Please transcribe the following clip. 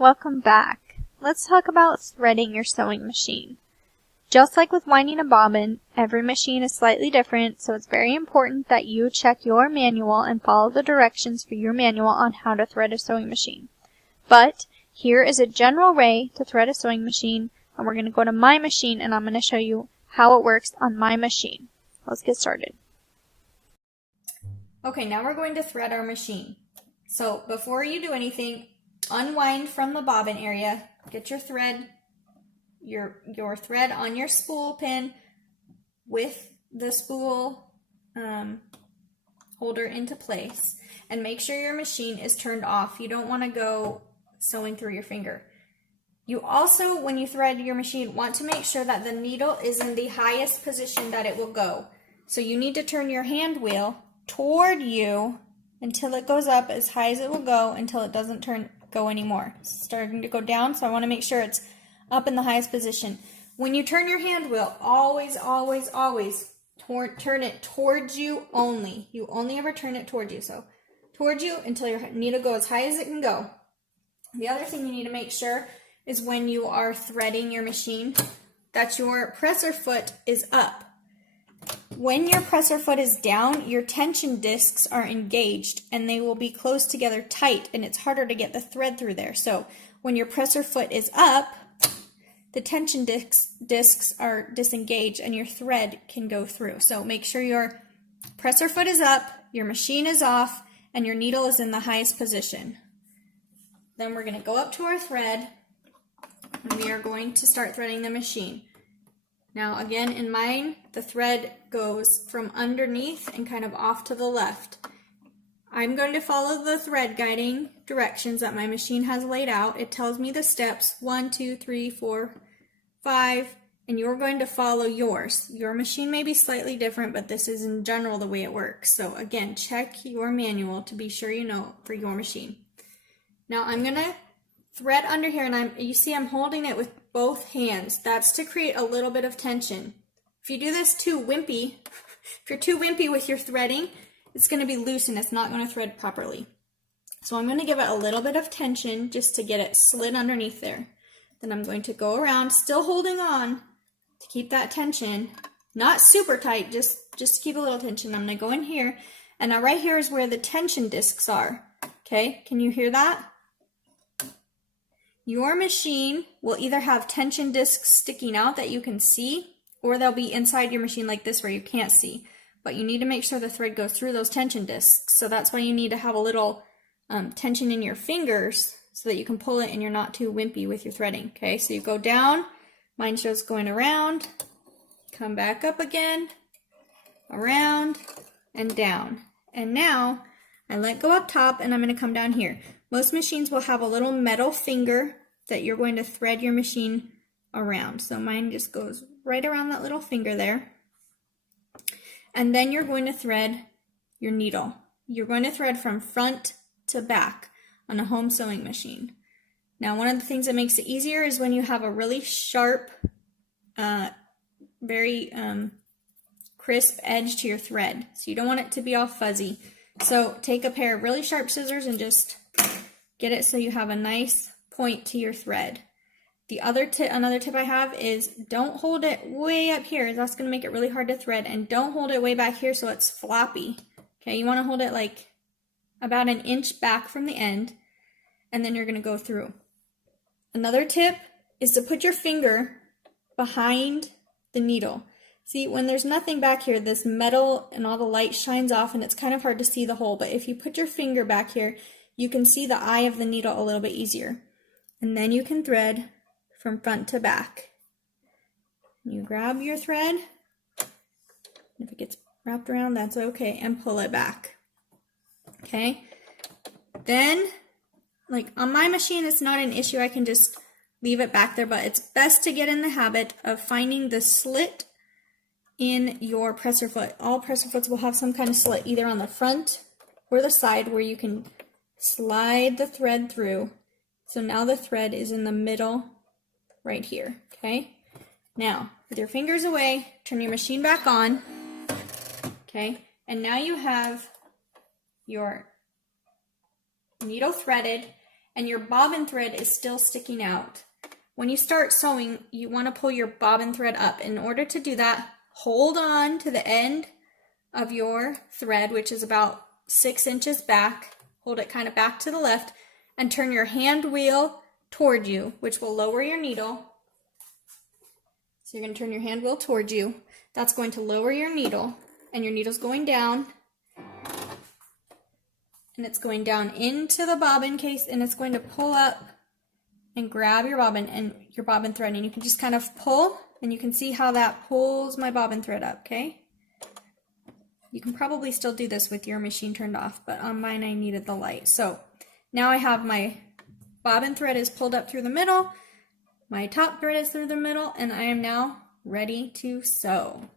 Welcome back. Let's talk about threading your sewing machine. Just like with winding a bobbin, every machine is slightly different, so it's very important that you check your manual and follow the directions for your manual on how to thread a sewing machine. But here is a general way to thread a sewing machine, and we're going to go to my machine and I'm going to show you how it works on my machine. Let's get started. Okay, now we're going to thread our machine. So before you do anything, unwind from the bobbin area, get your thread, your thread on your spool pin with the spool holder into place, and make sure your machine is turned off. You don't want to go sewing through your finger. You also, when you thread your machine, want to make sure that the needle is in the highest position that it will go. So you need to turn your hand wheel toward you until it goes up as high as it will go until it doesn't go anymore. It's starting to go down, so I want to make sure it's up in the highest position. When you turn your hand wheel, always turn it towards you only. You only ever turn it towards you. So towards you until your needle goes as high as it can go. The other thing you need to make sure is when you are threading your machine that your presser foot is up. When your presser foot is down, your tension discs are engaged and they will be closed together tight, and it's harder to get the thread through there. So when your presser foot is up, the tension discs are disengaged and your thread can go through. So make sure your presser foot is up, your machine is off, and your needle is in the highest position. Then we're going to go up to our thread and we are going to start threading the machine. Now again, in mine, the thread goes from underneath and kind of off to the left. I'm going to follow the thread guiding directions that my machine has laid out. It tells me the steps, 1, 2, 3, 4, 5, and you're going to follow yours. Your machine may be slightly different, but this is in general the way it works. So again, check your manual to be sure you know for your machine. Now I'm going to thread under here, and you see I'm holding it with both hands. That's to create a little bit of tension. If you do this too wimpy, if you're too wimpy with your threading, it's going to be loose and it's not going to thread properly. So I'm going to give it a little bit of tension just to get it slid underneath there. Then I'm going to go around, still holding on to keep that tension, not super tight, just to keep a little tension. I'm going to go in here, and now right here is where the tension discs are. Okay, can you hear that? Your machine will either have tension discs sticking out that you can see, or they'll be inside your machine like this where you can't see. But you need to make sure the thread goes through those tension discs. So that's why you need to have a little tension in your fingers so that you can pull it and you're not too wimpy with your threading. Okay, so you go down, mine shows going around, come back up again, around, and down. And now I let go up top and I'm going to come down here. Most machines will have a little metal finger that you're going to thread your machine around. So mine just goes right around that little finger there. And then you're going to thread your needle. You're going to thread from front to back on a home sewing machine. Now, one of the things that makes it easier is when you have a really sharp, very crisp edge to your thread. So you don't want it to be all fuzzy. So take a pair of really sharp scissors and just get it so you have a nice point to your thread. Another tip I have is don't hold it way up here. That's going to make it really hard to thread. And don't hold it way back here so it's floppy. Okay, you want to hold it like about an inch back from the end, and then you're going to go through. Another tip is to put your finger behind the needle. See, when there's nothing back here, this metal and all the light shines off and it's kind of hard to see the hole. But if you put your finger back here, you can see the eye of the needle a little bit easier. And then you can thread from front to back. You grab your thread. If it gets wrapped around, that's okay, and pull it back. Okay? Then, like on my machine, it's not an issue. I can just leave it back there, but it's best to get in the habit of finding the slit in your presser foot. All presser foots will have some kind of slit, either on the front or the side, where you can slide the thread through. So now the thread is in the middle right here, okay? Now, with your fingers away, turn your machine back on, okay? And now you have your needle threaded and your bobbin thread is still sticking out. When you start sewing, you want to pull your bobbin thread up. In order to do that, hold on to the end of your thread, which is about 6 inches back. Hold it kind of back to the left and turn your hand wheel toward you, which will lower your needle. So you're going to turn your hand wheel toward you. That's going to lower your needle, and your needle's going down. And it's going down into the bobbin case, and it's going to pull up and grab your bobbin thread, and you can just kind of pull, and you can see how that pulls my bobbin thread up, okay? You can probably still do this with your machine turned off, but on mine I needed the light. So now I have my bobbin thread is pulled up through the middle, my top thread is through the middle, and I am now ready to sew.